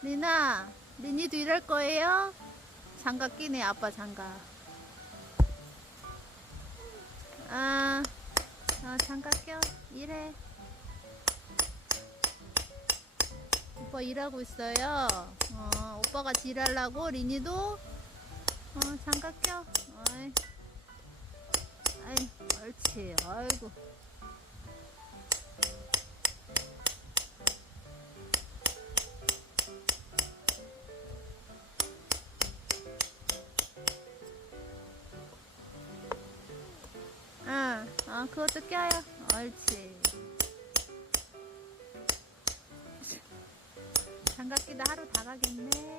리나, 리니도 일할 거예요? 장갑 끼네, 아빠 장갑. 아, 장갑 껴. 일해. 오빠 일하고 있어요. 오빠 같이 일하려고 리니도 장갑 껴. 어이, 아이, 옳지. 아이고. 그것도 껴요. 옳지. 장갑 끼다 하루 다 가겠네.